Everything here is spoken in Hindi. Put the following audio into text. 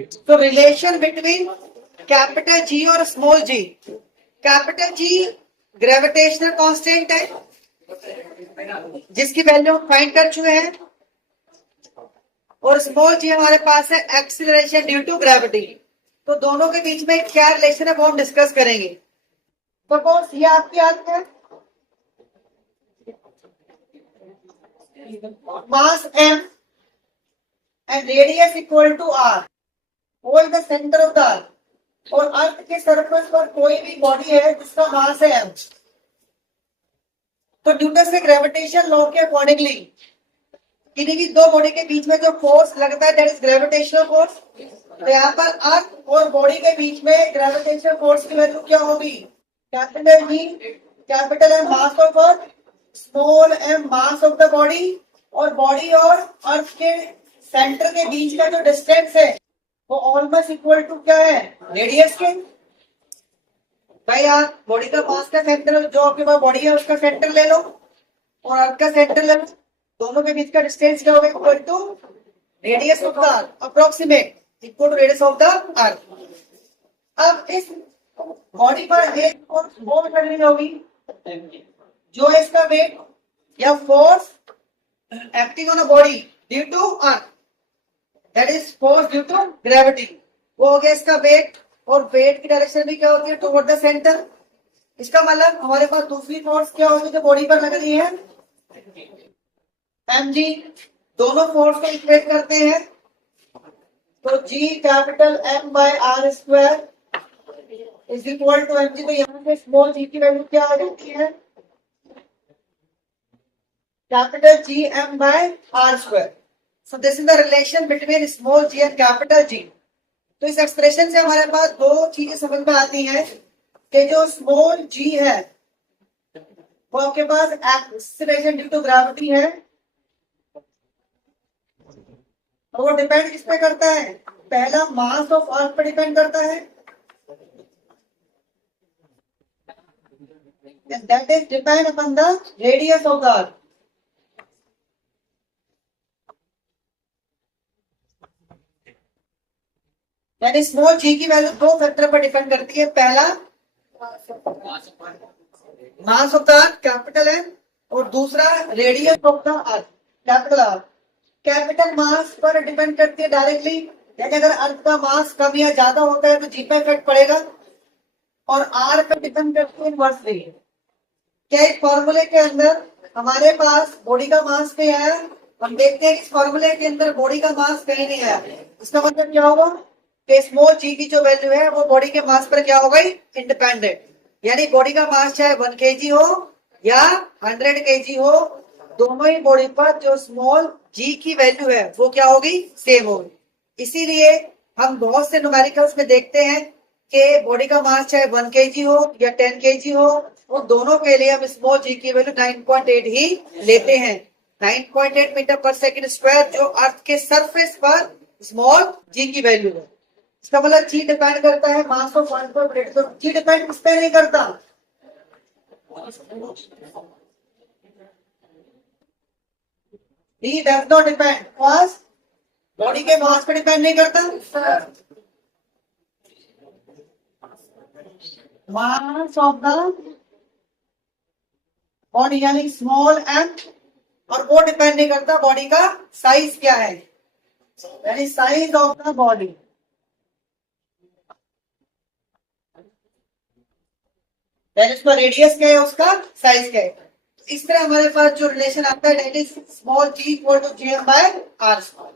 तो रिलेशन बिटवीन कैपिटल जी और स्मॉल जी। कैपिटल जी ग्रेविटेशनल कांस्टेंट है जिसकी वैल्यू हम फाइंड कर चुके हैं, और स्मॉल जी हमारे पास है एक्सीलरेशन ड्यू टू ग्रेविटी। तो दोनों के बीच में क्या रिलेशन है वो हम डिस्कस करेंगे। सपोज ये आपकी याद है मास m and radius equal to r, वो is the centre of the अर्थ, और अर्थ के सरफेस पर कोई भी बॉडी है जिसका मास है m। तो न्यूटन के ग्रेविटेशन लॉ के अकॉर्डिंगली किसी भी दो बॉडी के बीच में जो फोर्स लगता है दैट इज ग्रेविटेशनल फोर्स। तो यहाँ पर अर्थ और बॉडी के बीच में ग्रेविटेशनल फोर्स की वैल्यू क्या होगी? Capital G capital M mass of earth, small M mass of the body, और बॉडी और अर्थ के सेंटर के बीच का जो डिस्टेंस है वो ऑलमोस्ट इक्वल टू क्या है? रेडियस के। भाई आप बॉडी का मास का सेंटर, जो आपके पास बॉडी है उसका सेंटर ले लो और अर्थ का सेंटर ले लो, दोनों के बीच का डिस्टेंस क्या होगा? Equal to radius of the earth, approximate equal to radius of the earth. अब इस बॉडी पर एक फोर्स वो करनी होगी जो है इसका वेट या force acting on a body due to earth, that is force due to gravity. वो हो गया इसका वेट, और वेट की डायरेक्शन भी क्या होती है? Toward the centre. इसका मतलब हमारे पास दूसरी फोर्स क्या होगी जो बॉडी पर लग रही है? M g. दोनों फोर्स को इक्वेट करते हैं तो g capital M by R square is equal to m g. तो यहाँ से स्मॉल जी की वैल्यू क्या आ जाती है? Capital G M by R square. So this is the relation between small G and capital G. तो इस एक्सप्रेशन से हमारे पास दो चीजें समझ में आती हैं कि जो स्मॉल जी है वो आपके पास एक्सीलरेशन ड्यू टू ग्रेविटी है, और वो डिपेंड किस पे करता है? पहला मास ऑफ अर्थ पे डिपेंड करता है, that is depend upon the radius of the अर्थ। यानी स्मॉल जी की वैल्यू दो फैक्टर पर डिपेंड करती है। पहला mass of the earth capital M, और दूसरा radius of the earth capital R. Capital mass पर डिपेंड करती है डायरेक्टली, यानी अगर अर्थ का मास कम या ज्यादा होता है तो जी पे इफेक्ट पड़ेगा, और आर पर डिपेंड करती है इनवर्सली। क्या इस फॉर्मूले के अंदर हमारे पास बॉडी का मास नहीं आया? हम देखते हैं कि इस फॉर्मूले के अंदर बॉडी का मास कहीं नहीं आया। इसका मतलब क्या होगा कि स्मॉल जी की जो वैल्यू है वो बॉडी के मास पर क्या हो गई? इंडिपेंडेंट। यानी बॉडी का मास चाहे 1 kg हो या 100 kg हो, दोनों ही बॉडी पर जो स्मॉल जी की वैल्यू है वो क्या होगी? सेम होगी। इसीलिए हम बहुत से न्यूमेरिकल्स में देखते हैं कि बॉडी का मास चाहे 1 kg हो या 10 kg हो, वो दोनों के लिए हम स्मॉल जी की वैल्यू 9.8 ही लेते हैं। 9.8 मीटर पर सेकंड स्क्वायर जो अर्थ के सरफेस पर स्मॉल जी की वैल्यू है। इसका मतलब जी डिपेंड करता है मास ऑफ अर्थ पर। तो जी डिपेंड किस पे नहीं करता? G does not depend, mass body के मास पे डिपेंड नहीं करता। मास ऑफ द बॉडी यानी स्मॉल एम, और वो डिपेंड नहीं करता बॉडी का साइज क्या है, यानी साइज ऑफ द बॉडी। उसका रेडियस क्या है, उसका साइज क्या है। इस तरह हमारे पास जो रिलेशन आता है that is small G equal to G M by R square.